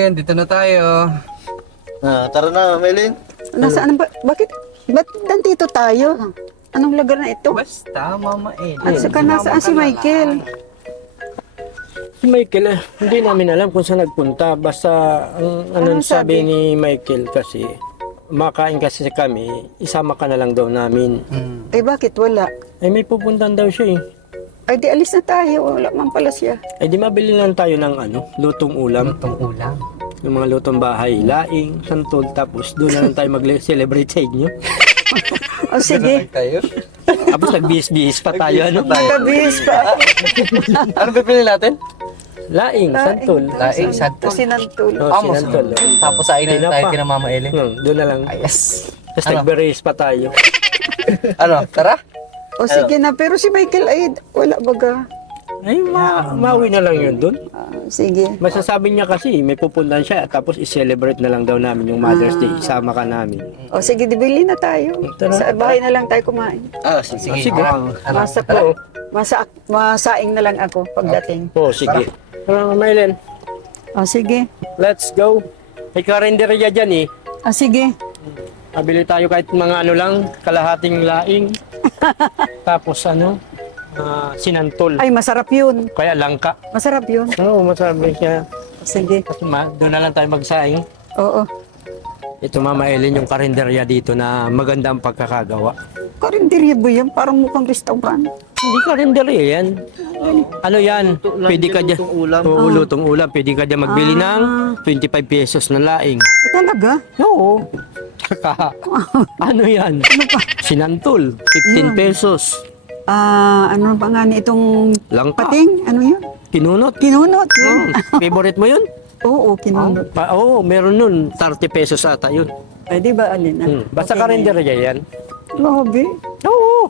Maylin, dito na tayo. Tara na, Maylin. Nasaan ba? Ba't nandito tayo? Anong lugar na ito? Basta, Mama Maylin. At saka nasaan si Michael? Si Michael, hindi namin alam kung saan nagpunta. Basta, ang Anong sabi sabi? ni Michael kasi, makain kasi kami, isama ka na lang daw namin. Eh bakit wala? Ay, may pupuntan daw siya eh. Ay di alis na tayo. Wala man pala siya. Ay, di mabili lang tayo ng lutong ulam. Itong ulam. Yung mga lutong bahay, laing, santol, tapos doon na lang tayo mag-celebrate sa inyo. O sige. Tayo. Tapos nagbihis-bihis pa tayo, Magkabihis pa. Ano bibili natin? Laing, santol. Laing, santol. Sinantol. Oh, sinantol. Tapos sa inin tayo Tinapa. kina Mama Maylin. Doon na lang. Yes. Tapos Ano? nagberes pa tayo. Ano, tara? O sige na. Pero si Michael ay wala baga. Ay, mauwi na lang yun doon. Sige. Masasabi niya kasi, may pupuntahan siya, tapos i-celebrate na lang daw namin yung Mother's Day. Isama ka namin. O sige, dibili na tayo. Tara. Sa bahay na lang tayo kumain. Sige. Sige. Masa po. Masaing na lang ako pagdating. Oo, sige. Parang Maylin, O sige. let's go. May karinderya dyan eh. O sige. Abili tayo kahit mga lang, kalahating laing. Tapos sinantol. Ay, masarap yun. Kaya langka. Masarap yun. Oo, masabi siya. Sige. Kasi doon na lang tayo magsaing. Oo. Ito Mama Ellen, yung karinderya dito na maganda ang pagkakagawa. Karinderya ba yan? Parang mukhang restaurant. Hindi karinderya yan. Ano yan? Pwede ka dyan. Lutong ulam. Oo, lutong ulam. Pwede ka dyan magbili ng 25 pesos na laing. Talaga? Oo. Tsaka, ano yan? Sinantol, 15 pesos. Ano pa nga ni itong Langka. pating? Ano yun? Kinunot. Kinunot yun. Favorite mo yun? Oo, kinunot. Oo, meron nun. 30 pesos ata yun. Pwede ba alin? Basta Okay. karinderya yan. Grabe. Oo.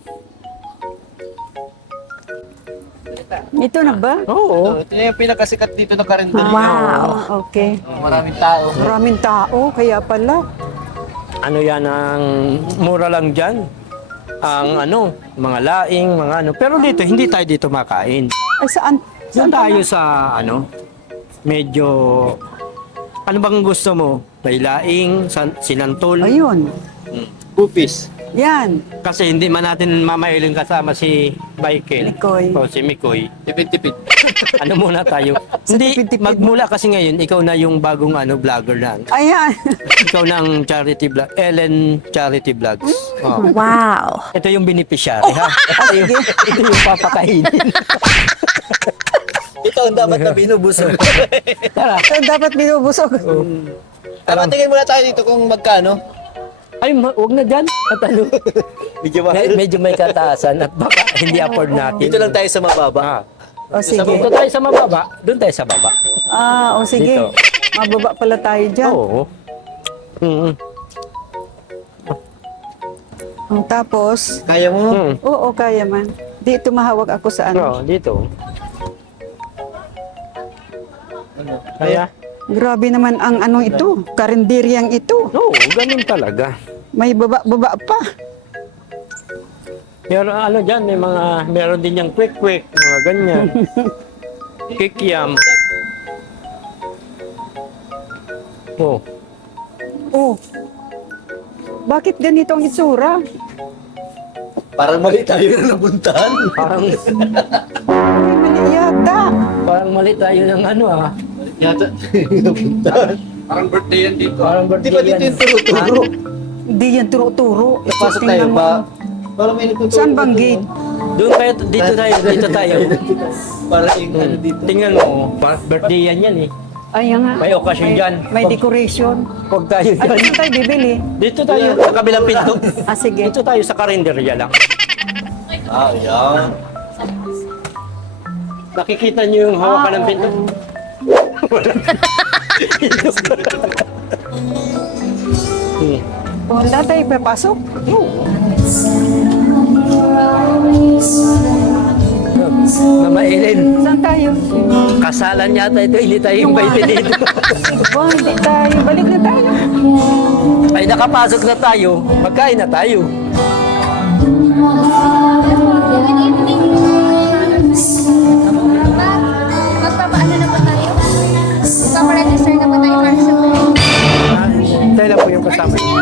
Ito na ba? Oo. Ito yung pinakasikat dito na karinderya. Wow. Okay. Maraming tao. Maraming tao, kaya pala. Ano yan ang mura lang dyan? Ang mga laing, mga Pero dito, hindi tayo dito makain. Ay, saan? Doon tayo sa medyo, ano bang gusto mo? May laing, sinantol. Ayun. Bupis. Yan. Kasi hindi man natin mamahilin kasama si Michael. Mikoy. O si Mikoy. Tipid-tipid. Ano muna tayo? Hindi, tipid-tipid. magmula kasi ngayon, ikaw na yung bagong vlogger na. Ayan. Ikaw na ang charity vlog, Ellen Charity Vlogs. Oh. Wow. Ito yung beneficiary, ha? Ito yung papakainin. Ito ang dapat na binubusog. Tara. Saan dapat binubusog? Tara, tingin muna tayo dito kung magkano. Ay, huwag na dyan. At Medyo mahal. medyo may kataasan at baka hindi afford natin. Dito lang tayo sa mababa. Ah. O sige. Dito tayo sa mababa, doon tayo sa baba. O sige. Dito. Mababa pala tayo dyan. Oo. Tapos, Kaya mo? oo, kaya man. Dito mahawag ako sa ano. Oo, dito. Kaya? Grabe naman ang ano ito, karinderyang ito. Oo, ganun talaga. May baba-baba pa. Pero dyan, meron din yung quick-quick, mga ganyan. Kikiam. Oh, Oh. Bakit ganito ang itsura? Parang mali tayo na napuntahan. parang, Ay, mali yata. parang mali tayo ng Yata. Napuntahan. Parang birthday yan dito. Parang Di ba dito yung turo-turo? Hindi yan turo-turo. Napasok tayo Tingnan mo. pa. Parang may nagtuturo. Saan bang gate? Doon tayo, dito tayo. Parang yung dito. Tingnan mo, birthday yan eh. Ay, nga. May okasyon dyan. May decoration. Huwag tayo Ay, dyan. saan tayo bibili? Dito tayo, sa kabilang pinto. Sige. Dito tayo sa karinderya lang. Yan. Nakikita niyo yung hawakan ng pinto? Wala tayo papasok. Mama Ellen, Saan tayo? kasalan yata ito, hindi tayo invited dito. Hindi tayo. Balik na tayo. Ay nakapasok na tayo, magkain na tayo. Magpapaano na po tayo? Magpaparegister na po tayo yung kasama niyo.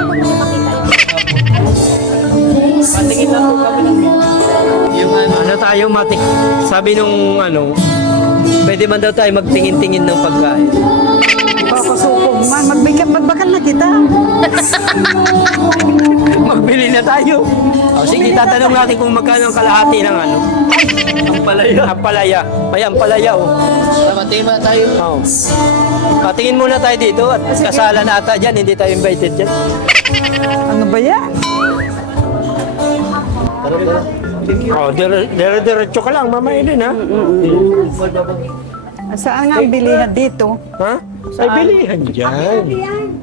Patingin lang po kami ng ano tayo, matik. Sabi nung ano, pwede man daw tayo magtingin-tingin ng pagkain. Papasukog man. Magbakal na kita. Magbili na tayo. O sige, tatanong natin kung magkano ang kalahati ng ano. Ampalaya. Ampalaya. May ampalaya, oh. Matingin mo na tayo. Oo. Patingin muna tayo dito at kasala na ata dyan, hindi tayo invited dyan. Ano ba yan? Oh, dire-diretso ka lang, mamailin ha. Saan nga ang bilihan dito? Ha? Ay, bilihan dyan.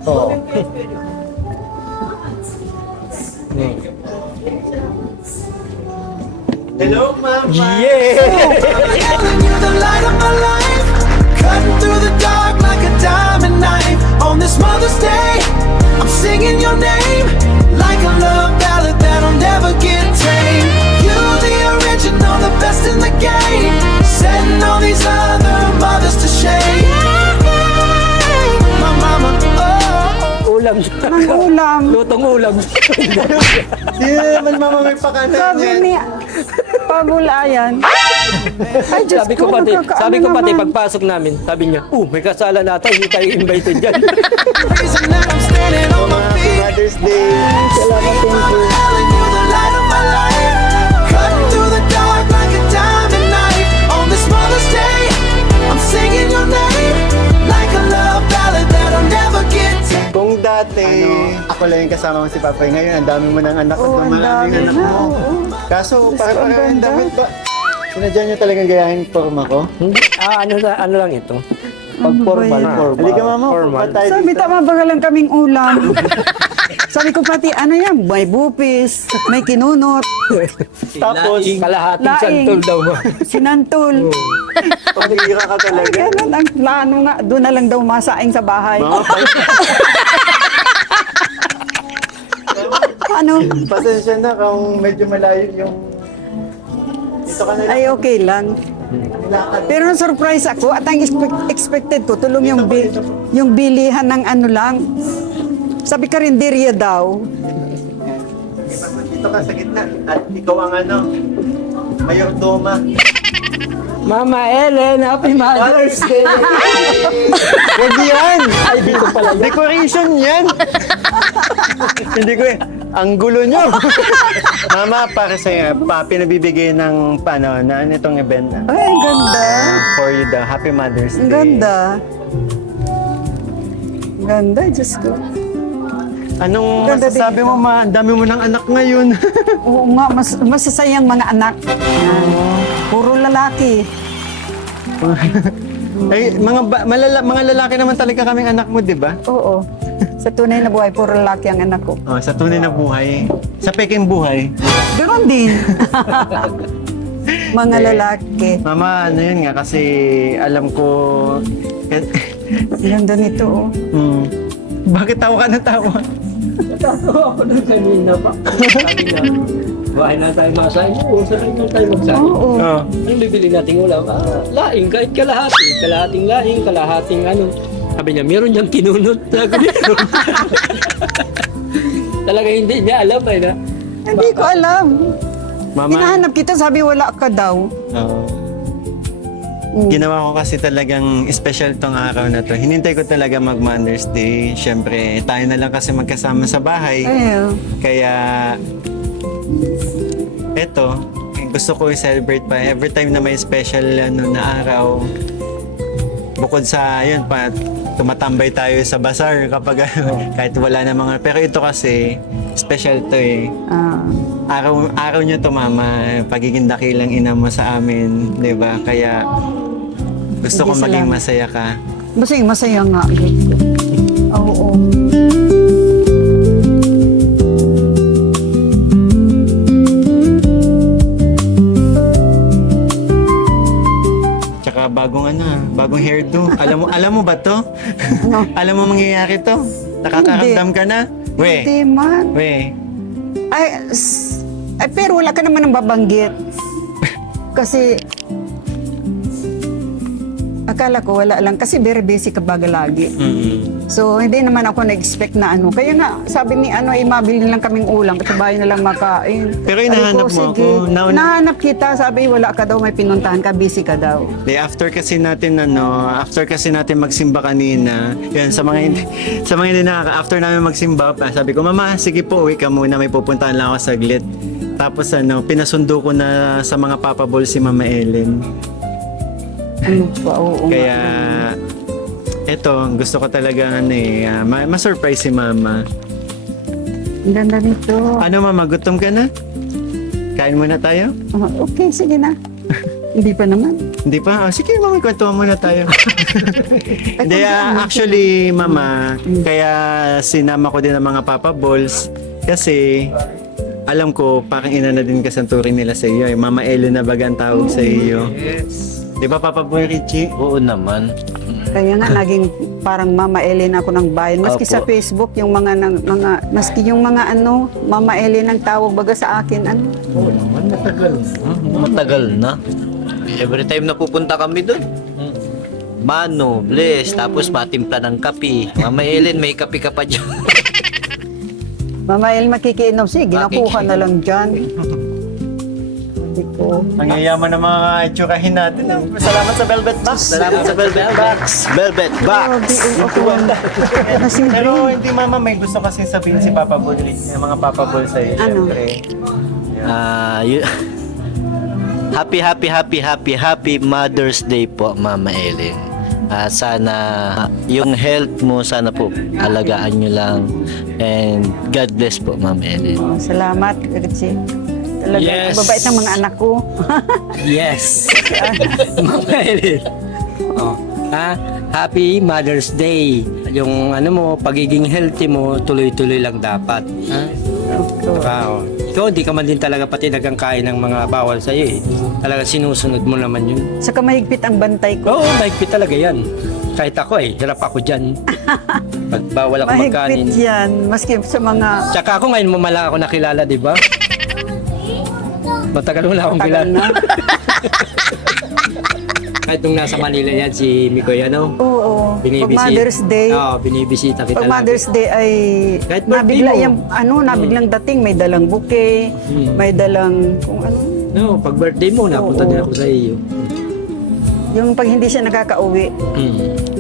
Oo. Hello, Mama! Yeah! Telling you the light of my life, cutting through the dark like a diamond knife. On this Mother's Day, I'm singing your name like a love ballad that'll never get tame. You, the original, the best in the game, setting all these other mothers to shame. My mama, oh. Ulam. Ang ulam. Lutong ulam. Hindi na naman, Mama, may pakanta Sabi niyan. niya, pabulayan. Ay, Diyos Sabi ko pati, nagkakaano sabi ko pati naman. pagpasok namin, sabi niya, may kasala na ata, hindi tayo invited dyan. Reason that I'm standing on my Happy feet. Mother's Day! Salamat, thank you. Telling you the light of my life, cutting through the dark like a diamond knife. On this Mother's Day, I'm singing your name like a love ballad that'll never get tamed. Kung dati, ako lang yung kasama mo si Papay. Ngayon, ang dami mo ng anak at Oo, ang maraming dami anak na, mo. oo. Kaso, para ang ang ganda. damit ba? Sinadya niyo talagang gayahin forma ko? Hindi, ano lang ito. Pag formal, ba yan? formal. Halika, Mama, Formal. punta tayo Sabi, dito. tama ba lang kaming ulam? Sabi ko pati, ano yan? May bupis, may kinunot, Tapos, Kalahating Laing. santol daw ba? sinantol. pag-iira ka Ay, talaga. ganun ang plano nga. Doon na lang daw masaing sa bahay. Mama, Ano? pasensya na kung medyo malayo yung... Dito ka na lang. Ay, okay lang. Lakad. Pero na-surprise ako at ang expected ko, tulong yung bilihan ng ano lang. Sabi ka rin, dirya daw. Dito ka sa gitna. At ikaw ang ano, Mayordoma. Mama Ellen, happy Mother's Day! Huwag yan! Ay, dito pala yun. Decoration yan! Hindi ko eh. Ang gulo nyo. Mama, para sa'yo, pinabibigay ng paano, na ano itong event na. Ay, ang ganda. For you, the Happy Mother's Day. Ang ganda. Ang ganda, Diyos ko. Anong Ganda din masasabi ito. mo, Ma? Ang dami mo ng anak ngayon. Oo nga, masasayang mga anak. Yan. Puro lalaki. Ay, mga lalaki naman talaga kaming anak mo, di ba? Oo. Sa tunay na buhay, puro lalaki ang anak ko. Oh, sa tunay na buhay. Sa peking buhay. Ganon din. Mga lalaki. Mama, ano yun nga, kasi alam ko... Ang ganda nito, oh. Bakit tawa ka na tawa? Natatawa ako ng kanina pa. Bahay na tayo masahin. Oo, saan na tayo magsahin? Oo. Oh. Anong bibili nating ulam? Laing, kahit kalahati. Kalahating laing, kalahating ano. Sabi niya, meron niyang kinunot. Sabi niya, talaga hindi niya alam eh na. Hindi ko alam. Mama, Hinahanap kita, sabi wala ka daw. ginawa ko kasi talagang special tong araw na to. Hinintay ko talaga mag Mother's Day. Siyempre, tayo na lang kasi magkasama sa bahay. Ayun. Kaya, eto, gusto ko i-celebrate pa. Every time na may special ano, na araw, bukod sa, yun pa, tumatambay tayo sa bazaar kapag kahit wala na mga... Pero ito kasi, special to eh. Ah. Araw niyo to, Mama. Pagiging dakilang ina mo sa amin, di ba? Kaya, gusto Sige, ko maging salamat. masaya ka. Masaya nga. Oo. Tsaka bagong hairdo. Alam mo ba to? Ano? Alam mo mangyayari to? Nakakaramdam ka na? Hindi man. Ay, ay, pero wala ka naman ng babanggit. Kasi, akala ko wala lang kasi very busy ka baga lagi. So, hindi naman ako na-expect na ano. Kaya nga, sabi ni mabili lang kaming ulam at sa bahay na lang makain. Pero Sabi hinahanap ko, mo sige. ako. Nahanap kita, sabi wala ka daw, may pinuntahan ka, busy ka daw. After kasi natin magsimba kanina, yun, sa mga hindi after namin magsimba, sabi ko, Mama, sige po, uwi ka muna, may pupuntahan lang ako saglit. Tapos pinasundo ko na sa mga Papa Ball si Mama Ellen. Ano pa, oo. Kaya eto, gusto ko talaga ma-surprise si Mama. Ang ganda nito. Ano Mama, gutom ka na? Kain muna tayo? Okay, sige na. Hindi pa naman. Hindi pa? Sige Mama, kwentuhan muna tayo. Hindi, actually Mama, kaya sinama ko din ang mga Papa Balls kasi alam ko, parang ina na din kasi ang turing nila sa iyo. Mama Ellen na baga ang tawag sa iyo. Yes. Di ba Papa Boy Richie? Oo naman. Kaya nga naging parang Mama Ellen ako ng bayan. Maski Opo. sa Facebook, yung maski yung mga Mama Ellen ang tawag baga sa akin. Oo naman, matagal na. Every time na pupunta kami doon. Mano, bless, tapos matimpla ng kape. Mama Ellen, may kape ka pa dyan. Mama Ellen makikiinom. Sige, nakuha na lang dyan. Sabi ko, Ang yayaman ng mga itsurahin natin. Salamat sa Velvet Box. Salamat sa Velvet Box. Velvet Box. Kasi Pero hindi Mama, may gusto kasi sabihin si Papa Bull, yung mga Papa Bull sa'yo. Ano? Syempre. Happy Mother's Day po, Mama Ellen. Sana yung health mo, sana po alagaan nyo lang. And God bless po, Mama Ellen. salamat, Richie. Talaga, Yes. mabait ng mga anak ko. Yes. Mama Ellen. Happy Mother's Day. Yung pagiging healthy mo, tuloy-tuloy lang dapat. Wow. Ikaw, hindi ka man din talaga pati nagkakain ng mga bawal sa'yo eh. Talaga sinusunod mo naman yun. Saka mahigpit ang bantay ko. Oo, mahigpit talaga yan. Kahit ako hirap ako dyan. Pag bawal ako magkanin. Mahigpit yan. Maski sa mga... Tsaka ako ngayon mo mala ako nakilala, di ba? Matagal mo na akong Tagal kilala. na. Kahit nung nasa Manila yan, si Mikoy, Oo. Pag binibisita. Mother's Day, Oo, binibisita kita pag Mother's Day ay Kahit birthday nabigla mo. yung nabiglang dating, may dalang bouquet, may dalang kung ano. No, pag birthday mo, napunta Oo. din ako sa iyo. Yung pag hindi siya nakakauwi.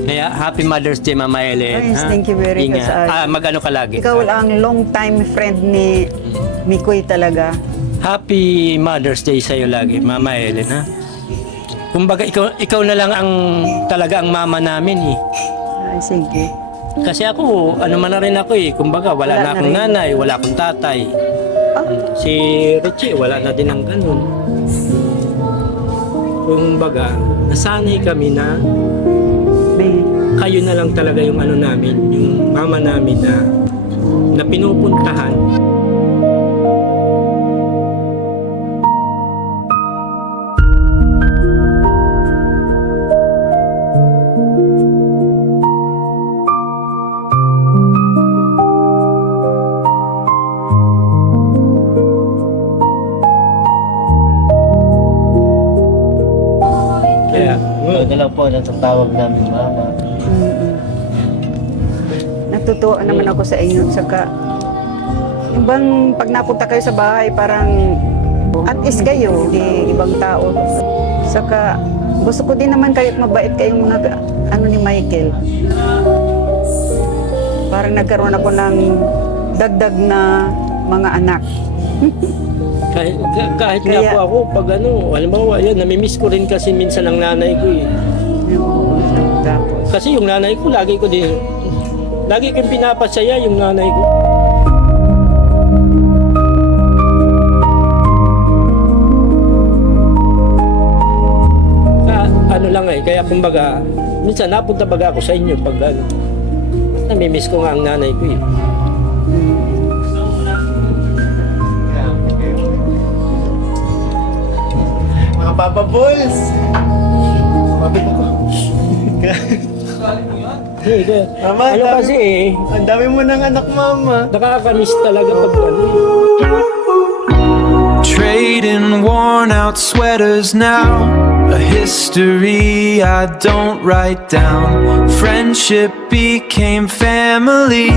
Kaya, Happy Mother's Day, Mama Ellen. Yes, thank you very much. Mag-ano ka lagi. Ikaw ang long time friend ni Mikoy talaga. Happy Mother's Day sa'yo lagi, Mama Ellen, ha? Kumbaga, ikaw na lang talaga ang mama namin, eh. Ay, sige. Kasi ako, man na rin ako, eh. Kumbaga, wala Wala na na akong rin. nanay, wala akong tatay. Si Richie, wala na din ang ganun. Kumbaga, nasanay kami na May, kayo na lang talaga yung namin, yung mama namin na pinupuntahan. Kaya, Ito na lang po natatawag namin, Mama. natutuwa naman ako sa inyo. Saka, yung bang pag napunta kayo sa bahay, parang at least kayo, di ibang tao. Saka, gusto ko din naman kayo at mabait kayong mga ni Michael. Parang nagkaroon ako ng dagdag na mga anak. kahit nga Kaya- po ako, pag halimbawa, yan, namimiss ko rin kasi minsan ang nanay ko, eh. Tapos, Kasi yung nanay ko, lagi ko pinapasaya yung nanay ko. Lang kaya kumbaga, minsan napunta baga ako sa inyo pag namimiss ko nga ang nanay ko, eh. Mga Papa Bulls! Mabit ako. Mama, Kasi ang dami mo ng anak, Mama. nakakamiss talaga pag Trading worn out sweaters now. A history I don't write down. Friendship became family.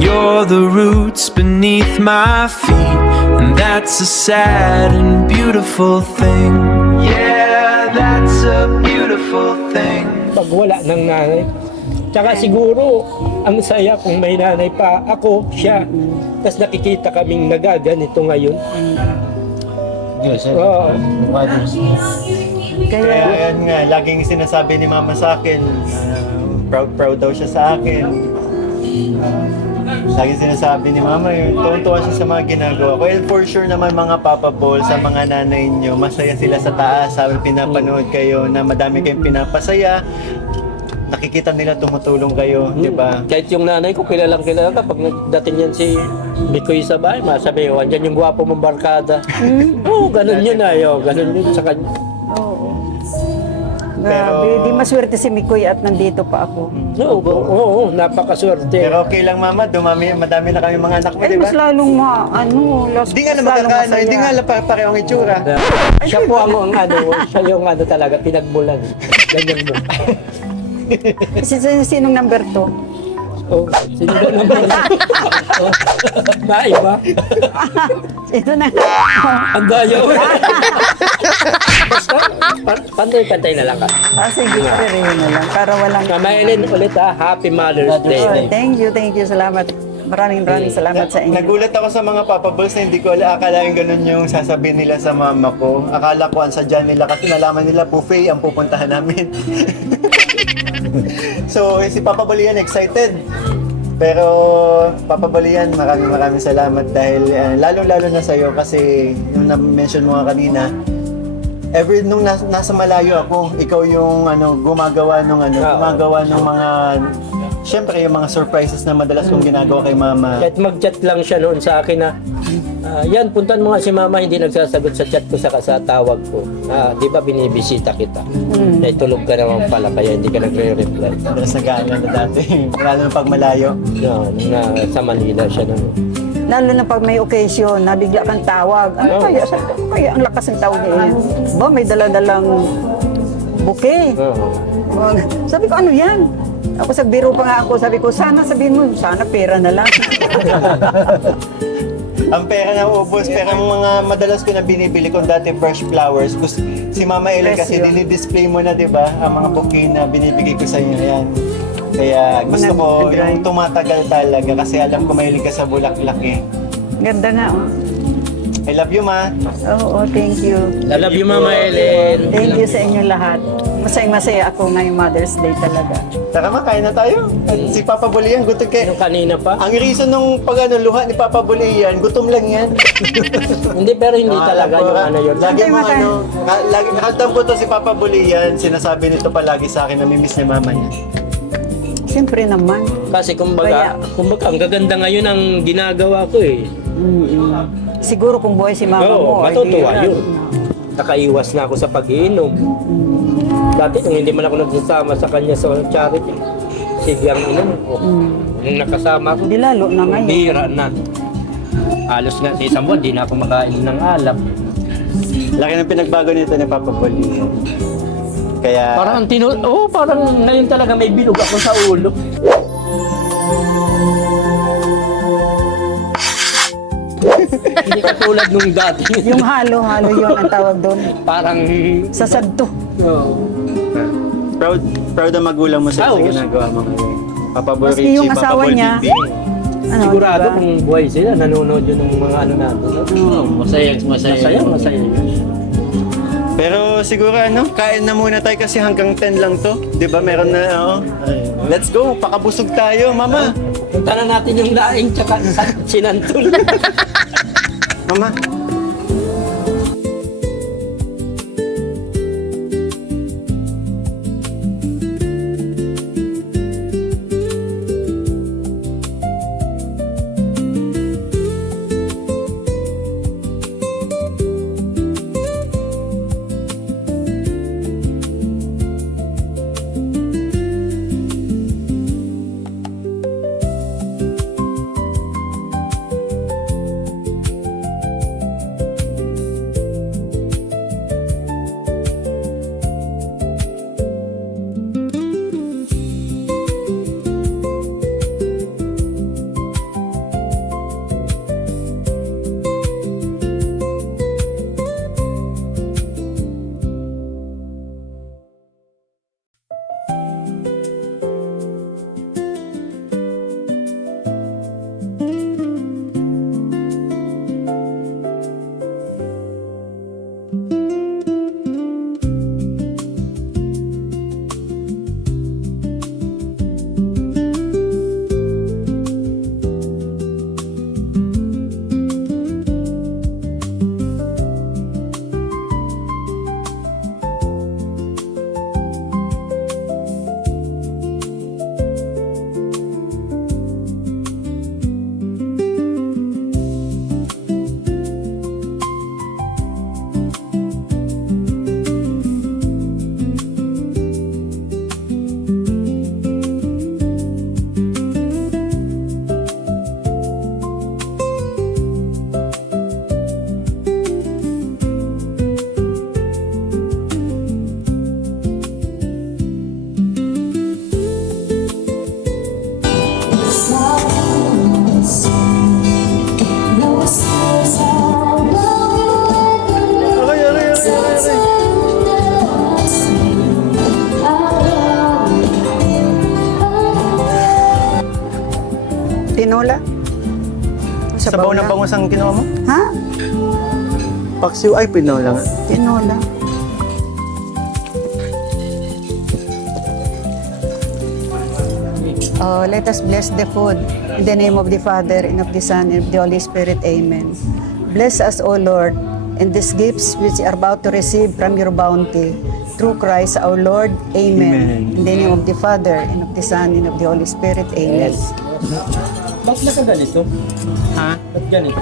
You're the roots beneath my feet, and that's a sad and beautiful thing. Yeah, that's a beautiful thing. Pag wala ng nanay. Tsaka siguro, ang saya kung may nanay pa. Ako, siya. Tapos nakikita kaming nagaganito ngayon. Oo. Kaya yan nga, laging sinasabi ni mama sa akin, proud daw siya sa akin. Laging sinasabi ni mama yun, tuwa siya sa mga ginagawa ko. And for sure naman mga Papa Ball, sa mga nanay nyo, masaya sila sa taas. Sabi pinapanood kayo na madami kayong pinapasaya. Nakikita nila tumutulong kayo, di ba? Kahit yung nanay ko, kilalang kilala ka. Pag nagdating yan si Mikoy sa bahay, masabi, andyan yung gwapo mong barkada. Oo, ganun yun ayo. Ganun yun sa kanya. Oo. Grabe, di maswerte si Mikoy at nandito pa ako. Oo, napakaswerte. Pero okay lang mama, madami na kami mga anak mo, di ba? Mas lalong Hindi nga na magkakaano, hindi nga lang parehong itsura. Siya po ang siya yung talaga, pinagmulan. Ganyan mo. Sinong number 2? Oh, sino ba naman? Maiba? Ito na. Ang daya. Basta, pantay-pantay na lang ka. Sige, pareho na lang. Para walang... Mama Ellen ulit Happy Mother's Day. Oh, thank you, salamat. Maraming salamat sa inyo. Nagulat ako sa mga Papa Balls na hindi ko akalain ganun yung sasabihin nila sa mama ko. Akala ko ang sadya nila kasi nalaman nila buffet ang pupuntahan namin. So, si Papa Balian excited. Pero Papa Balian, maraming salamat dahil lalong-lalo na sa'yo kasi yung na-mention mo nga kanina, nung nasa malayo ako, ikaw yung gumagawa nung mga syempre yung mga surprises na madalas kong ginagawa kay mama. Kahit mag-chat lang siya noon sa akin na, yan, puntan mo nga si mama, hindi nagsasagot sa chat ko sa tawag ko. Di ba binibisita kita? Eh, tulog ka naman pala, kaya hindi ka nagre-reply. Madalas nag-aano na dati, lalo na pag malayo. Sa Manila siya noon. Lalo na pag may occasion, nabigla kang tawag. Ano kaya? Kaya ang lakas ng tawag niya. Ba, may daladalang bouquet. Sabi ko, ano yan? Ako sa biro pa nga ako, sabi ko, sana sabihin mo, sana pera na lang. Ang pera na ubos, pero ang mga madalas ko na binibili kong dati fresh flowers. Si Mama Ellen kasi Fresh yun. dinidisplay mo na, di ba? Ang mga bouquet na binibigay ko sa inyo. Yan. Kaya gusto ko yung tumatagal talaga kasi alam ko mahilig ka sa bulaklak eh. Ganda nga, oh. I love you, Ma. Oo, thank you. I love you, Mama Ellen. Thank you sa inyo lahat. Masayang-masaya ako ngayong Mother's Day talaga. Tara ma, kain na tayo. At si Papa Bulian, gutom Yung kanina pa? Ang reason nung luha ni Papa Bulian, gutom lang yan. Hindi, pero hindi talaga yung yun. Lagi mo Saan kayo lagi nakatampo to si Papa Bulian, sinasabi nito palagi sa akin na mimiss ni mama niya. Siyempre naman. Kasi kumbaga, ang gaganda ngayon ang ginagawa ko eh. Siguro kung buhay si mama Oo, mo. matutuwa ay, yun. Nakaiwas na ako sa pag-iinom. Dati nung hindi man ako nagsasama sa kanya sa charity, sige ang inom ko. Nung nakasama ko, Hindi lalo na ngayon. bira na. Halos nga sa isang buwan, di na ako makain ng alak. Laki ng pinagbago nito ni Papa Bulian. Kaya Parang parang ngayon talaga may bilog ako sa ulo. Hindi katulad nung dati. Yung halo-halo yun ang tawag doon. Parang, Sa sadto. proud ang magulang mo sa Oo. ginagawa mo ngayon. Papa Bol Maski yung Richie, Papa asawa Bol niya. Bibi. Ano, sigurado diba? kung buhay sila, nanonood yun ng mga ano natin. Masaya. Masaya. Pero siguro kain na muna tayo kasi hanggang 10 lang to. 'Di ba? Meron na Let's go, pakabusog tayo, mama. Punta na natin yung laing tsaka sinantol. Mama, sabaw na lang. bangus ang kinuha mo? Ha? Paksiw ay pinola nga. Tinola. Oh, let us bless the food. In the name of the Father, and of the Son, and of the Holy Spirit. Amen. Bless us, O Lord, and these gifts which we are about to receive from your bounty. Through Christ our Lord. Amen. Amen. In the name of the Father, and of the Son, and of the Holy Spirit. Amen. Ba't na ka ganito? Ha? Ba't ganito?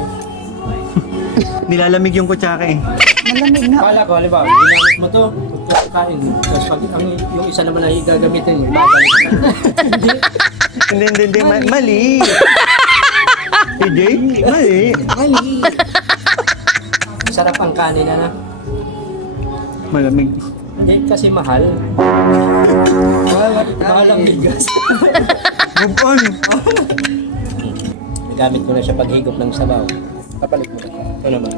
Nilalamig yung kutsaka eh. Malamig na. Kala ko, halimbawa, ginamit mo to, kain mo. Tapos pag yung isa naman ay gagamitin mo, babalik ka. Hindi. Mali. PJ, mali. Sarap ang kanin na. Malamig. Eh, kasi mahal. Mahal ang bigas. Move on. Nagamit ko na siya paghigop ng sabaw. Kapalit mo na. Ano ba?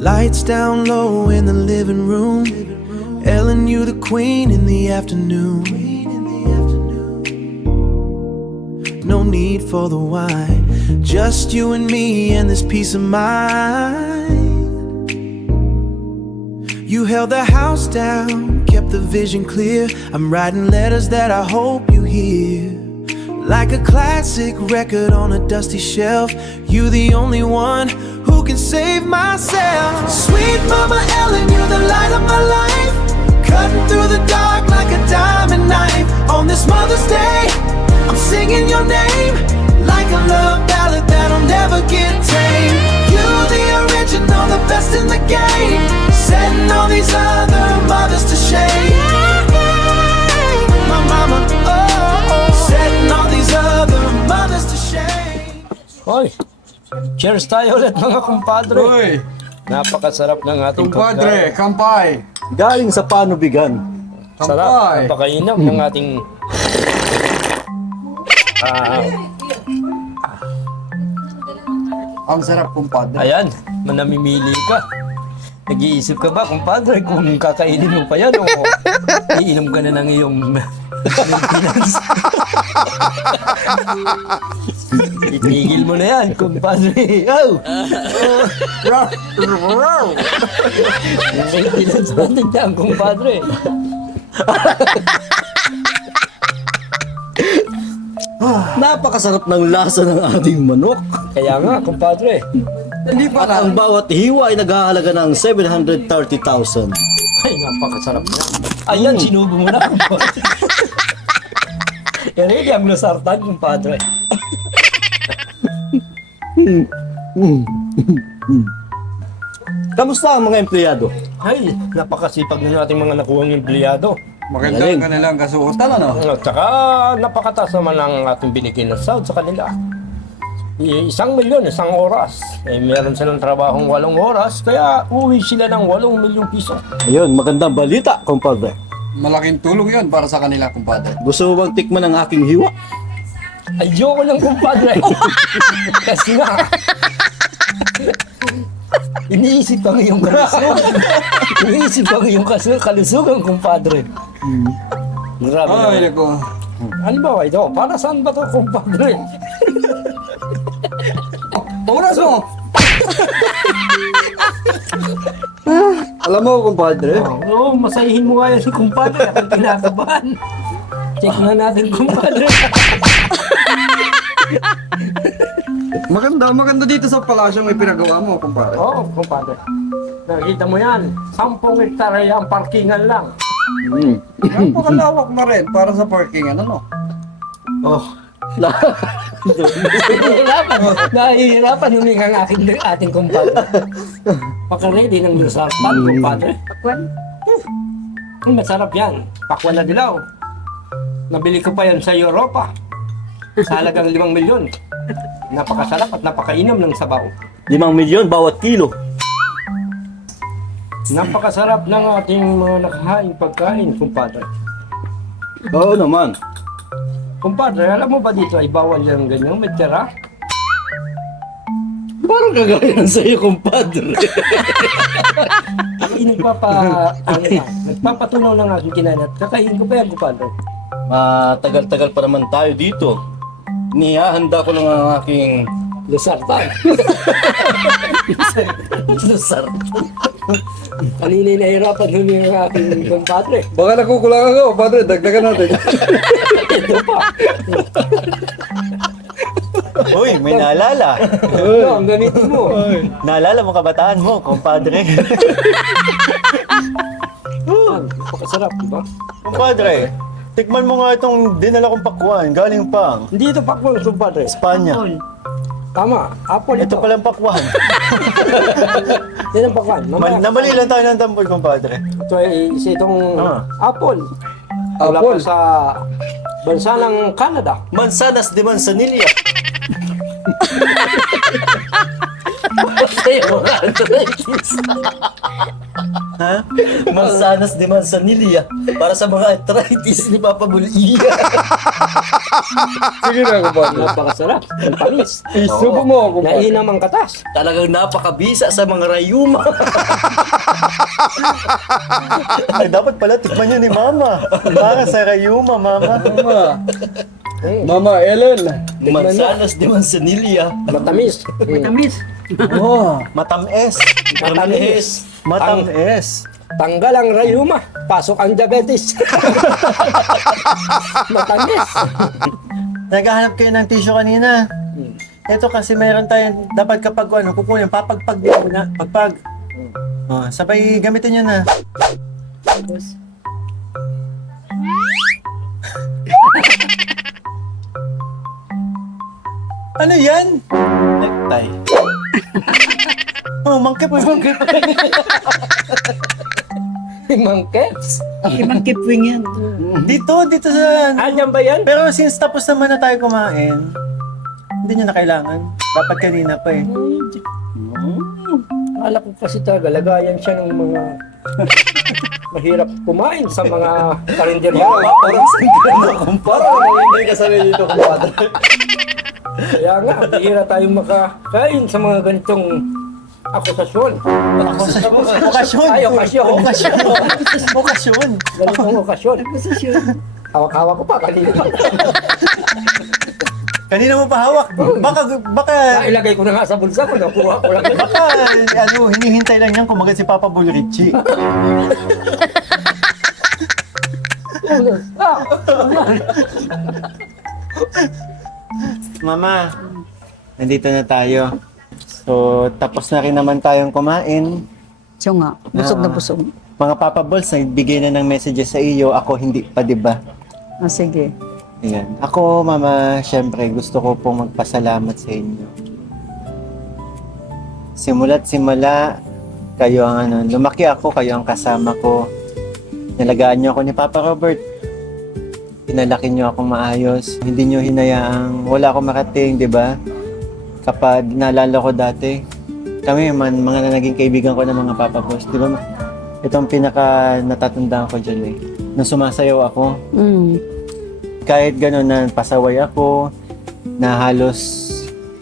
Lights down low in the living room. Ellen, you the queen in the afternoon. No need for the wine. Just you and me and this peace of mind. You held the house down, kept the vision clear. I'm writing letters that I hope you hear. Like a classic record on a dusty shelf. You the only one who can save myself. Sweet Mama Ellen, you're the light of my life. Cutting through the dark like a diamond knife. On this Mother's Day, I'm singing your name like a love ballad that'll never get tame. You the original, the best in the game. Setting all these other mothers to shame. My mama, setting all these other mothers to shame. Hoy! Cheers tayo ulit mga kumpadre. Napakasarap ng ating Kumpadre, pagkain. kampay! Galing sa panubigan. Sarap. Kampay! Napakainam ng ating... Ang sarap, kumpadre. Ayan, manamimili ka. Nag-iisip ka ba, kumpadre, kung kakainin mo pa yan o iinom ka na ng iyong maintenance? Itigil mo na yan, kumpadre. Oh! Maintenance natin yan, kumpadre. Napakasarap ng lasa ng ating manok. Kaya nga, kumpadre. Hindi pa At ang bawat hiwa ay naghahalaga ng 730,000. Ay, napakasarap na. Ayan, sinubo mo na, kumpadre. Yan ang lusartan, kumpadre. Kamusta ang mga empleyado? Ay, napakasipag na nating mga nakuhang empleyado. maganda Galing. ang kanilang kasuotan, ano? At saka napakataas naman ang ating binigyan ng sahod sa kanila. 1 milyon, 1 oras. Eh, meron silang trabahong 8 oras, kaya uwi sila ng 8 milyong piso. Ayun, magandang balita, compadre. Malaking tulong yun para sa kanila, kumpadre. Gusto mo bang tikman ang aking hiwa? Ayoko lang, kumpadre. Kasi nga, iniisip ang iyong kalusugan. Iniisip ang iyong kalusugan, kumpadre. Grabe Ay, naman. naku. Ano ba ito? Para saan ba ito, kumpadre? Oras mo! Alam mo, compadre, Oo, masayihin mo nga yan si kumpadre. Akong kinakabahan. Check na natin, kumpadre. Maganda dito sa palasyong ipinagawa mo, kumpadre. Oo, kumpadre. Nakita mo yan. 10 hektarya ang parkingan lang. Napakalawak na rin para sa parking, ano no? Nahihirapan yung ating kumpadre. Paka-ready ng lusartan, kumpadre. Pakwan? Masarap yan. Pakwan na dilaw. Nabili ko pa yan sa Europa. Sa halagang 5 milyon. Napakasarap at napakainom ng sabaw. 5 milyon bawat kilo. Napakasarap ng ating mga nakahaing pagkain, kumpadre. Oo naman. Kumpadre, alam mo ba dito ay bawal yung ganyang may tira? Parang kagaya ng sa'yo, compadre. Nagpapatunaw ng aking kinain at kakainin ko pa yan, kumpadre. Matagal-tagal pa naman tayo dito. Nihahanda ko lang ang aking Lusartan. lusar. Kanina nahirapan humingi ang aking kumpadre. Baka nakukulangan ako, padre, dagdagan natin. Ito pa. Uy, may naalala. Ito, ang gamitin mo. Naalala mo kabataan mo, kumpadre. Napakasarap, di ba? Kumpadre, tikman mo nga itong dinala kong pakwan. Galing pang Hindi ito pakwan, kumpadre. Espanya. Tama, apple Ito ito. palang pakwan. Yan ang pakwan. Mamaya. Namali lang tayo ng tambol, kumpadre. Ito ay isa itong apple. Wala Apple. pa sa bansa ng Canada. Mansanas de Manzanilla. Ha? Mansanas de Manzanilla. Para sa mga arthritis ni Papa Bulia. Sige na, kumpadre. Napakasarap. Ang panis. Isubo mo, kumpadre. Nainam ang katas. Talagang napakabisa sa mga rayuma. Ay, dapat pala tikman yun ni Mama. Para sa Rayuma, Mama. Mama. Mama Ellen. Mansanas de Manzanilla. Matamis. Oh. Matamis. Matamis. Matamis. Tanggal ang rayuma. Pasok ang diabetes. Matamis. Naghahanap kayo ng tissue kanina. Ito kasi mayroon tayong, dapat kapag ano, kukunin, papagpag din muna. Pagpag. Oh, sabay gamitin nyo na. Ano yan? Necktie. Oh, mangkip. Mangkets. Dito sa... Anyan ba yan? Pero since tapos naman na tayo kumain, hindi nyo na kailangan. Dapat kanina pa eh. Akala ko kasi talaga, lagayan siya ng mga mahirap kumain sa mga karinderya. Parang sanggana kumpara. Hindi ka sanay dito kumpadre. Kaya nga, mahirap tayong makakain sa mga ganitong akusasyon. Okasyon. Ay, okasyon. Okasyon. Ganitong okasyon. Hawak-hawak ko pa kanina. Kanina mo pa hawak. Baka, Nailagay ko na nga sa bulsa ko, nakuha ko lang. baka, ano, hinihintay lang yan kumagat si Papa Bulrichi. Mama, nandito na tayo. So, tapos na rin naman tayong kumain. So nga, busog na Ah. busog. Mga Papa Balls, nagbigay na ng messages sa iyo. Ako hindi pa, di ba? Ah, sige. Ayan. Ako, Mama, syempre, gusto ko pong magpasalamat sa inyo. Simula't simula, kayo ang ano, lumaki ako, kayo ang kasama ko. Nalagaan niyo ako ni Papa Robert. Pinalaki niyo ako maayos. Hindi niyo hinayaang wala akong marating, di ba? Kapag naalala ko dati, kami man, mga naging kaibigan ko ng mga Papa Boss, di ba? Ito ang pinaka natatandaan ko dyan eh. Nung sumasayaw ako, kahit gano'n na pasaway ako, na halos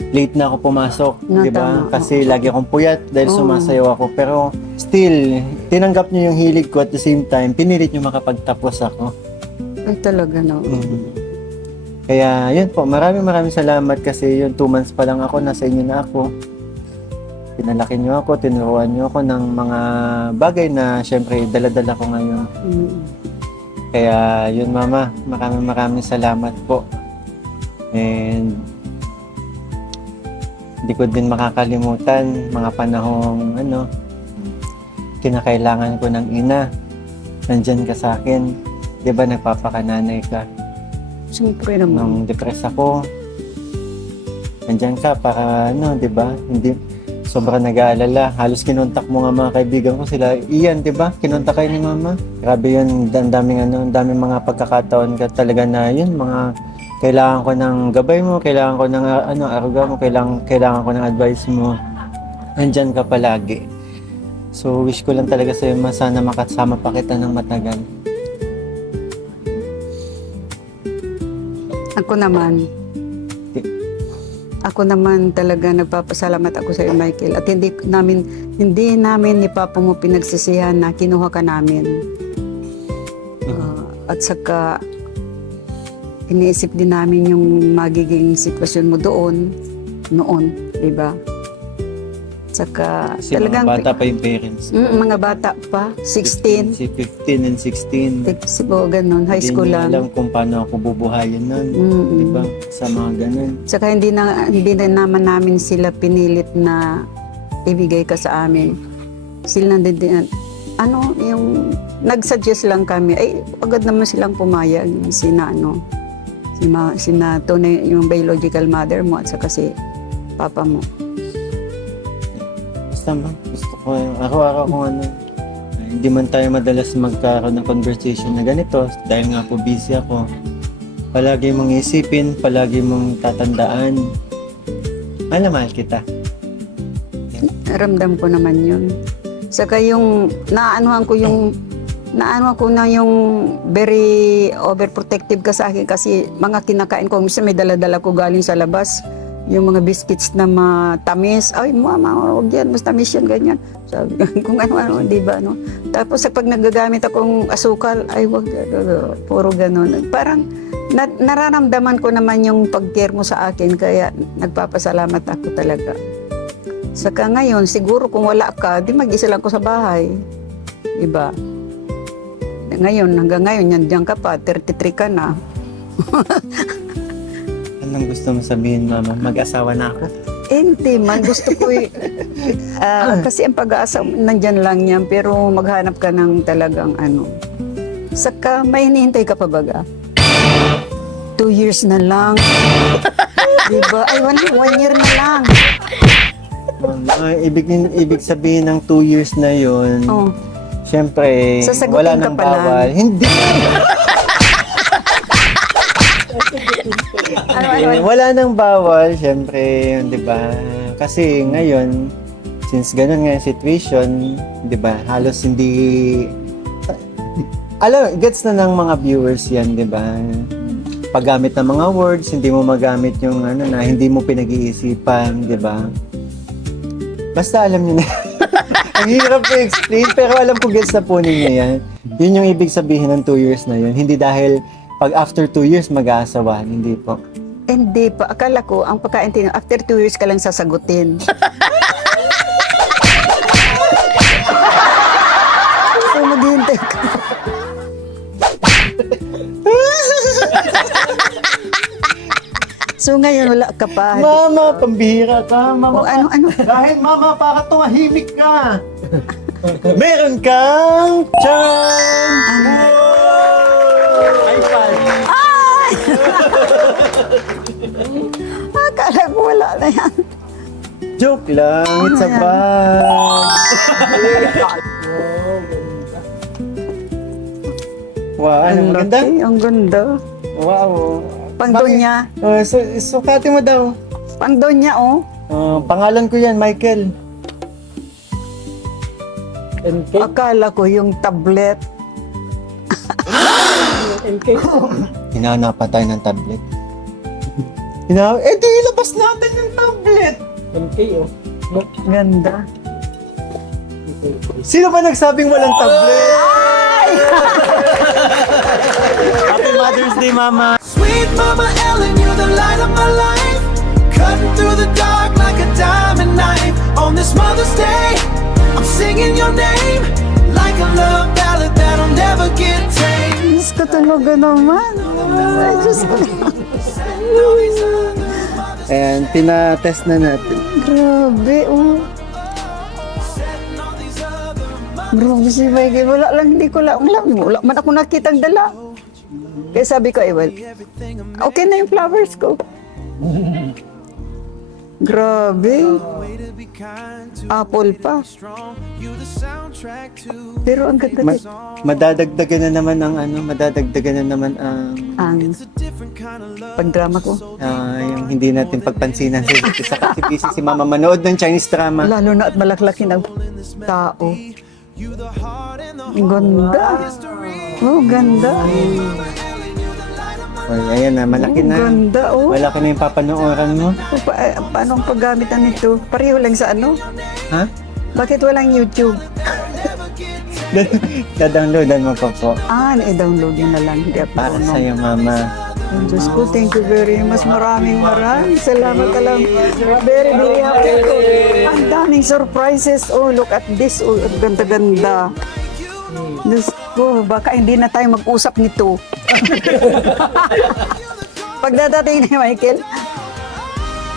late na ako pumasok, No, di ba? tama. Kasi lagi akong puyat dahil sumasayaw ako. Pero still, tinanggap niyo yung hilig ko at the same time, pinilit niyo makapagtapos ako. Ay talaga, no. Kaya yun po, maraming salamat kasi yun, 2 months pa lang ako, nasa inyo na ako. Pinalaki niyo ako, tinuruan niyo ako ng mga bagay na syempre dala-dala ko ngayon. Kaya yun Mama, maraming salamat po. And hindi ko din makakalimutan mga panahong ano, kinakailangan ko ng ina. Nandyan ka sa akin. Di ba nagpapakananay ka? Siyempre naman. Nung depressed ako, nandyan ka para ano, di ba? Hindi, sobrang nag-aalala. Halos kinontak mo nga mga kaibigan ko sila. Iyan, di ba? Kinontak kayo ni Mama. Grabe yun, ang daming mga pagkakataon ka talaga na yun, mga kailangan ko ng gabay mo, kailangan ko ng aruga mo, kailangan ko ng advice mo. Nandyan ka palagi. So, wish ko lang talaga sa'yo, Ma, sana makasama pa kita ng matagal. Ako naman talaga nagpapasalamat ako sa iyo, Michael. At hindi namin ni Papa mo pinagsisihan na kinuha ka namin. At saka iniisip din namin yung magiging sitwasyon mo noon, di ba? Saka Kasi mga bata pa yung parents. mga bata pa, 16, Si 15 and 16. ganun, high school Hindi nila lang. alam kung paano ako bubuhayin nun. Mm-mm. Di ba? Sa mga ganun. Saka hindi na naman namin sila pinilit na ibigay ka sa amin. Sila din, yung nag-suggest lang kami, ay agad naman silang pumayag, sina tunay yung biological mother mo at saka si papa mo. Basta ba? Gusto ko, araw-araw kung ano. Hindi man tayo madalas magkaroon ng conversation na ganito dahil nga po busy ako. Palagi mong isipin, palagi mong tatandaan. Mahal kita. Ramdam ko naman yun. Saka yung naanuhan ko na yung very overprotective ka sa akin kasi mga kinakain ko, minsan may dala-dala ko galing sa labas. Yung mga biscuits na matamis, ay mama, huwag yan, mas tamis yan, ganyan. Sabi kung ano, di ba, no? Tapos pag nagagamit akong asukal, ay wag, puro ganun. Parang nararamdaman ko naman yung pag-care mo sa akin, kaya nagpapasalamat ako talaga. Saka ngayon, siguro kung wala ka, di mag-isa lang ko sa bahay. Diba? Ngayon, hanggang ngayon, nandiyan ka pa, 33 ka na. Anong gusto mo sabihin, mama? Mag-asawa na ako? Hindi man, gusto ko kasi ang pag-asa, nandyan lang yan, pero maghanap ka ng talagang Saka, may hinihintay ka pa baga? 2 years na lang. Diba? Ay, one year na lang. Ibig sabihin ng 2 years na yun, Oh. syempre, Sasagutin wala ka nang pa lang. bawal. Hindi! Wala nang bawal, syempre, di ba? Kasi ngayon, since ganun nga yung situation, di ba, halos hindi... Gets na ng mga viewers yan, di ba? Paggamit ng mga words, hindi mo magamit yung na hindi mo pinag-iisipan, di ba? Basta alam niyo na. Ang hirap i-explain, pero alam ko gets na po ninyo yan. Yun yung ibig sabihin ng 2 years na yun. Hindi dahil pag after 2 years mag-aasawa, hindi po. Hindi pa. Akala ko, ang pagkaintindi, after 2 years ka lang sasagutin. So, maghihintay ka. So, ngayon wala ka pa. Mama, pambihira ka. Mama, O, ano? dahil mama, para tumahimik ka. Meron kang chan! iPad! Akala ko wala na yan. Joke lang, it's a bag. Wow, ano maganda? laki, ang ganda. Wow. Pangdonya. Sukati mo daw. Pangdonya, oh. Pangalan ko yan, Michael. Akala ko yung tablet. Hinahanapan tayo ng tablet. Di ilabas natin yung tablet. Ganda. Sino ba nagsabing walang tablet? Happy Mother's Day, Mama. Sweet Mama Ellen, you're the light of my life. Cutting through the dark like a diamond knife. On this Mother's Day, I'm singing your name like a love ballad that'll never get tame. Diyos ko talaga naman. Ay, Diyos ko. Ayan, tinatest na natin. Grabe, oh. Grabe si Mikey. Wala lang, hindi ko lang. Wala man ako nakitang dala. Kaya sabi ko, well, okay na yung flowers ko. Grabe. Apple pa. Pero ang ganda din. Madadagdagan na naman ang Ang pagdrama ko. yung hindi natin pagpansinan sa kasi busy si Mama manood ng Chinese drama. Lalo na at malaklaki ng tao. Ang ganda. Oh, ganda. Oy, ayan na, malaki Ang na. ganda, oh. Malaki na yung papanooran mo. Paano ang paggamitan nito? Pareho lang sa ano? Ha? Bakit walang YouTube? Dadownloadan mo pa po. I-download yun na lang. Hindi ako Para ano. sa'yo, Mama. Diyos ko, thank you very much. Maraming salamat alam. Very, very happy ako. Ang daming surprises. Oh, look at this. Oh, ang ganda-ganda. Diyos ko, baka hindi na tayo mag-usap nito. Pagdadating ni Michael,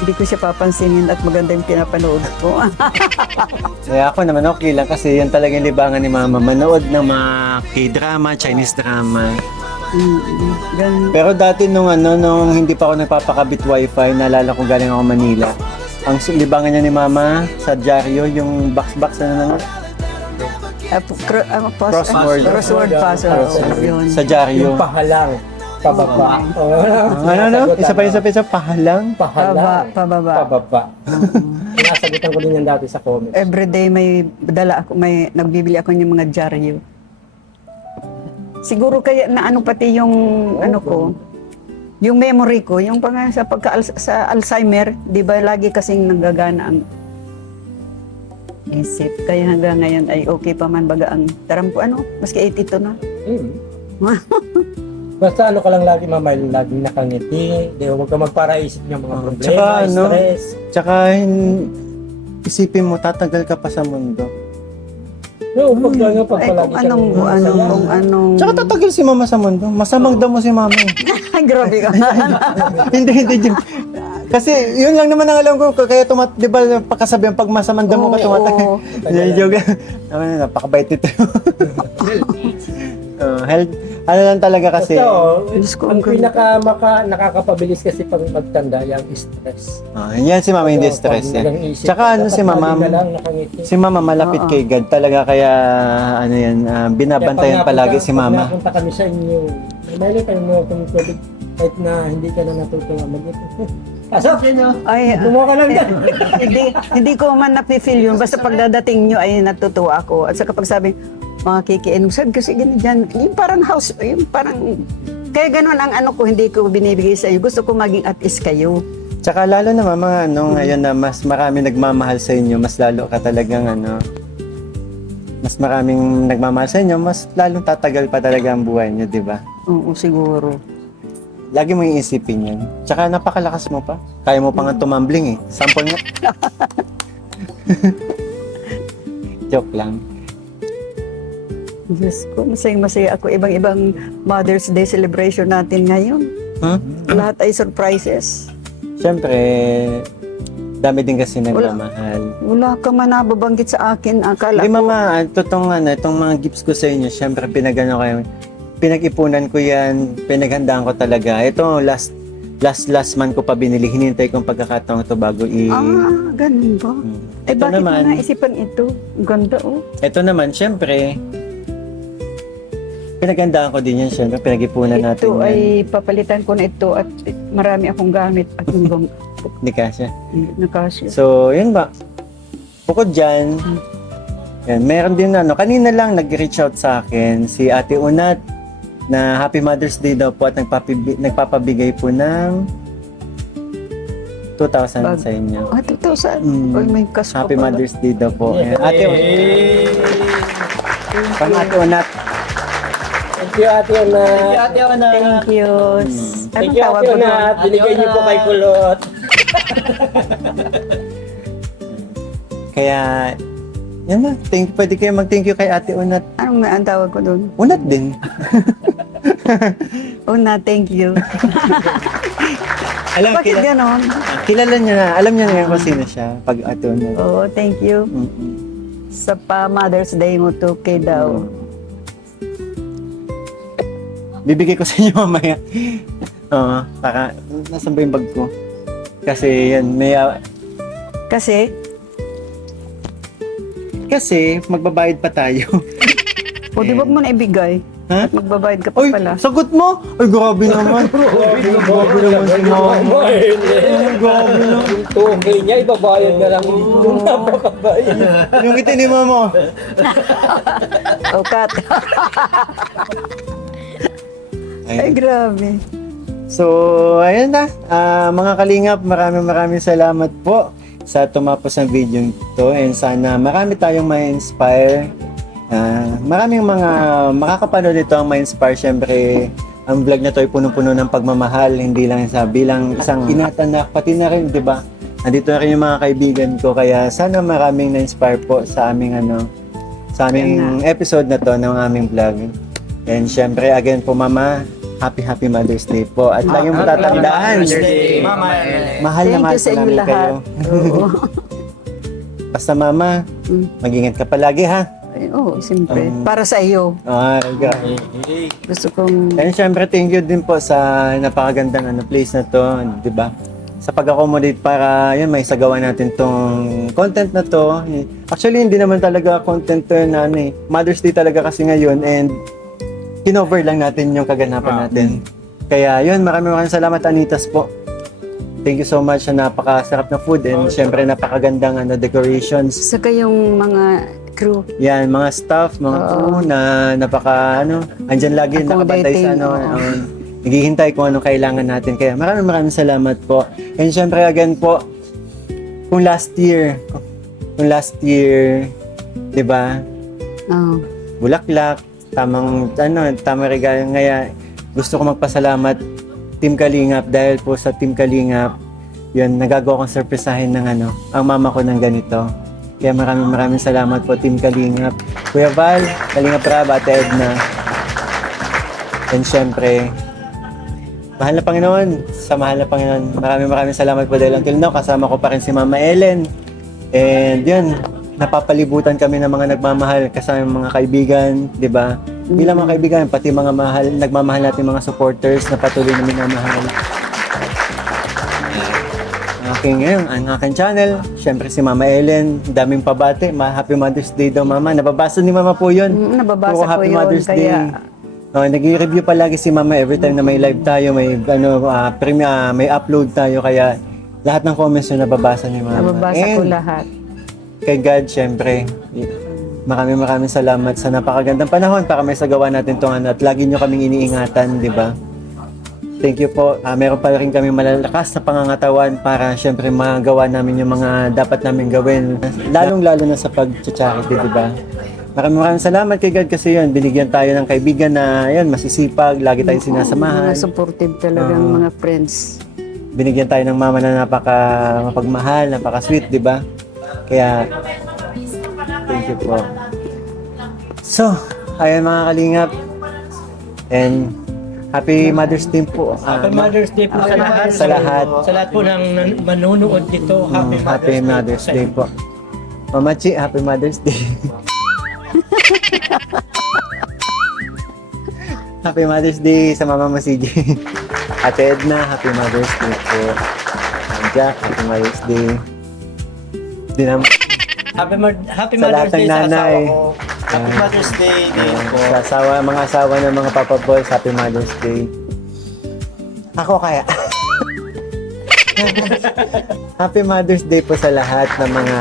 hindi ko siya papansinin at maganda yung pinapanood ko. Kaya ako naman okay lang kasi yan talaga yung libangan ni Mama. Manood ng mga K-drama, Chinese drama. Gan Pero dati nung hindi pa ako nagpapakabit wifi, naalala ko galing ako Manila. Ang libangan niya ni Mama sa dyaryo, yung box-box Crossword. Crossword puzzle. Yun. sa dyaryo. Pahalang. Pababa. Isa pa, pahalang. Pababa. Sinasagutan ko din yan dati sa comment. Everyday may nagbibili ako ng mga dyaryo. Siguro kaya na pati yung yung memory ko, yung sa sa Alzheimer, 'di ba lagi kasing nanggagana ang isip. Kaya hanggang ngayon ay okay pa man baga ang tarampo maski 82 na. Basta ka lang lagi mamay, laging nakangiti. Huwag ka magparaisip ng mga problema, Tsaka stress. Tsaka isipin mo, tatagal ka pa sa mundo. No, pag Ay, kung anong Tsaka tatagal si Mama sa mundo. Masamang damo si Mama eh. Ay, grabe ka. hindi. Kasi yun lang naman ang alam ko. Kaya di ba pagkasabihan, pag masamang damo ka tumatay. Joke. Napakabait ito. Health. Lang talaga kasi. Diyos ko, Ang nakakapabilis kasi pag magtanda, yung stress. Yan si Mama hindi stress eh. Tsaka si Mama, malapit kay God talaga kaya binabantayan palagi si Mama. Pag napunta kami sa inyo, may kayo mo kung pwede kahit na hindi ka na natutuwa pasok inyo. Ay, Kumuha ka lang yan. hindi ko man napifeel yun. Basta pagdadating nyo ay natutuwa ako. At sa kapag sabi, mga kikiin, sabi kasi ganyan, yung parang house, yung parang, kaya ganun ang ko, hindi ko binibigay sa iyo. Gusto ko maging at is kayo. Tsaka lalo naman mga ngayon na mas marami nagmamahal sa inyo, mas lalo ka talagang mas maraming nagmamahal sa inyo, mas lalong tatagal pa talaga ang buhay niyo, di ba? Oo, siguro. Lagi mo yung isipin yan. Tsaka napakalakas mo pa. Kaya mo pa nga tumambling eh. Sample mo. Joke lang. Diyos ko, masaya ako. Ibang-ibang Mother's Day celebration natin ngayon. Lahat ay surprises. Siyempre, dami din kasi nagmamahal. Wala ka man nababanggit sa akin. Akala Hindi ko, Mama, itong mga gifts ko sa inyo, siyempre pinag-ipunan ko yan, pinaghandaan ko talaga. Ito, last month ko pa binili, hinintay kong pagkakataon ito bago ganun ba? Ito Bakit naman, mo naisipan ito? Ang ganda, oh. ito naman, siyempre, pinaghandaan ko din yan, siyempre, pinag-ipunan natin Ito yan. ay papalitan ko na ito at marami akong gamit at yung Hindi kasya. nakasya. So, yun ba? Bukod dyan, yan, meron din kanina lang nag-reach out sa akin si Ate Unat na Happy Mother's Day daw po at nagpapabigay po ng 2,000 sa inyo. 2,000? Oy, may kasko Happy pala. Mother's Day daw po. Ayan. Ate Pang Ate Unat. Thank you, Ate Ona. Thank you. Thank Anong you, tawag Ate ko Ona. doon? Binigay niyo po kay Kulot. Kaya, yan na. Pwede kayo mag-thank you kay Ate Unat. Anong ang tawag ko doon? Unat din. Una, thank you. Bakit Kilala ganon? niya na. Alam niya na kung sino siya. Pag Ate Unat. Oo, thank you. Sa Mother's Day mo to kay daw. Bibigay ko sa inyo mamaya. Oo, nasan ba yung bag ko? Kasi yan, Kasi magbabayad pa tayo. O, di ba mo na ibigay? Ha? At magbabayad ka pa Uy, pala. sagot mo? Ay, grabe naman. Grabe naman si Mama. Grabe naman. Yung tugay niya, ibabayad na lang. Yung napakabayad. Yung ngiti ni Mama. O, cut. Ay, grabe. So, ayun na. Mga kalingap, maraming salamat po sa tumapos ng video ito. And sana marami tayong ma-inspire. Maraming mga makakapanood nito ang ma-inspire. Siyempre, ang vlog na to ay punong-puno ng pagmamahal, hindi lang sa bilang isang inatanak, pati na rin, di ba? Nandito na rin yung mga kaibigan ko, kaya sana maraming na-inspire po sa aming sa aming episode na to ng aming vlog. And syempre, again po mama, happy Mother's Day po. At lagi mo tatandaan, mahal na Thank mahal you sa po inyo namin lahat. kayo. Oo. Basta mama, mag-ingat ka palagi ha. Ay, oo, siyempre. Para sa iyo. Gusto kong... And syempre, thank you din po sa napakagandang place na to, di ba? Sa pag-accommodate para yun, may sagawa natin tong content na to. Actually, hindi naman talaga content to na Mother's Day talaga kasi ngayon and kinover lang natin yung kaganapan natin. Kaya yun, maraming salamat Anitas po. Thank you so much sa napakasarap na food and syempre napakagandang decorations. Saka yung mga crew. Yan, mga staff, mga crew na andyan lagi nakabantay sa Accommodating, naghihintay kung anong kailangan natin. Kaya maraming salamat po. And syempre again po, kung last year, 'di ba? Oo. Bulaklak, tamang regalo. Ngayon, gusto ko magpasalamat Team Kalingap dahil po sa Team Kalingap, yun, nagagawa kong surprisahin ng ang mama ko ng ganito. Kaya maraming salamat po Team Kalingap. Kuya Val, Kalingap Rab, Ate Edna. And syempre, mahal na Panginoon, sa mahal na Panginoon, maraming salamat po dahil until now, kasama ko pa rin si Mama Ellen. And yun, napapalibutan kami ng mga nagmamahal, kasama yung mga kaibigan, di ba? Hindi lang mga kaibigan, pati mga nagmamahal natin mga supporters na patuloy na minamahal. Ang aking channel, syempre si Mama Ellen, daming pabati, Happy Mother's Day daw Mama. Nababasa ni Mama po yun. Nababasa Puro ko Happy yun, Mother's kaya... Day. Nag-review palagi si Mama every time na may live tayo, may may upload tayo, kaya lahat ng comments yun nababasa ni Mama. Nababasa ko lahat. Kay God, syempre, maraming salamat sa napakagandang panahon para may sagawa natin itong at lagi nyo kaming iniingatan, di ba? Thank you po. Meron pa rin kami malalakas na pangangatawan para syempre magawa namin yung mga dapat namin gawin. Lalong-lalo na sa pag-charity, di ba? Maraming salamat kay God kasi yun, binigyan tayo ng kaibigan na yun, masisipag, lagi tayong sinasamahan. Mga supportive talagang mga friends. Binigyan tayo ng mama na mapagmahal, napaka-sweet, di ba? Kaya, thank you po. So, ayun mga kalingap. And, Happy Mother's Day po. Happy Mother's Day po sa lahat. Sa lahat. Sa lahat po ng manonood dito. Happy Mother's Day po. Mama Chi, Happy Mother's Day. Happy Mother's Day sa mama mo CJ. Ate Edna, Happy Mother's Day po. Jack, Happy Mother's Day. Happy Sa lahat Mother's ng Day sa nanay. asawa ko. Happy Mother's Day din po. Sa mga asawa ng mga Papa Boys, Happy Mother's Day. Ako kaya. Happy Mother's Day po sa lahat ng mga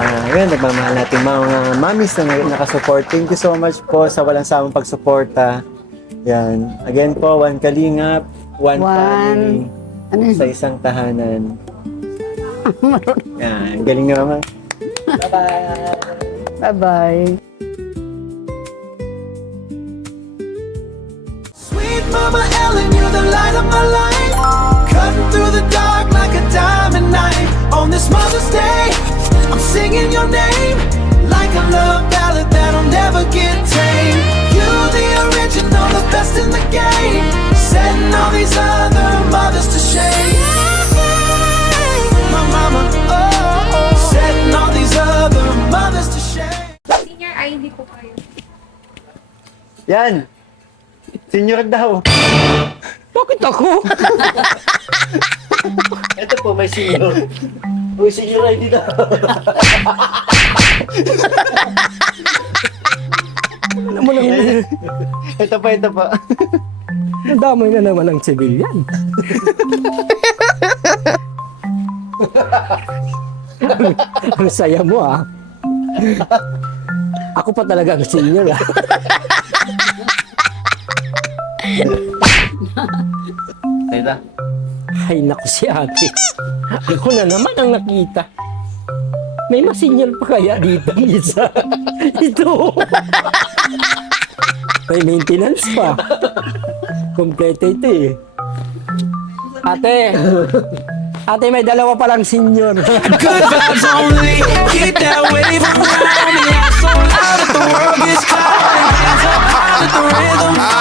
nagmamahal natin mga mommies na nakasupport. Thank you so much po sa walang sawang pagsuporta. Yan. Again po, one Kalingap, one family sa isang tahanan. Yan. Galing naman. Bye-bye. Sweet Mama Ellen, you're the light of my life. Cutting through the dark like a diamond knife. On this Mother's Day, I'm singing your name like a love ballad that'll never get tame. You're the original, the best in the game. Setting all these other mothers to shame. My mama, oh, setting all these other mothers to shame. Senior ID po kayo. Yan. Senior daw. Bakit ako? Ito po, may senior. May senior ID na. Ano mo lang, Ito pa. nadamay na naman ang civilian. Ang saya mo Ako pa talaga ang senior Tita. Ay naku si ate. Ako na naman ang nakita. May masinyal pa kaya dito isa. Ito. May maintenance pa. kompleto ito eh. Ate, may dalawa palang senior. Good vibes only. Keep that wave around me. I'm so loud that the world gets caught. Hands up high with the rhythm.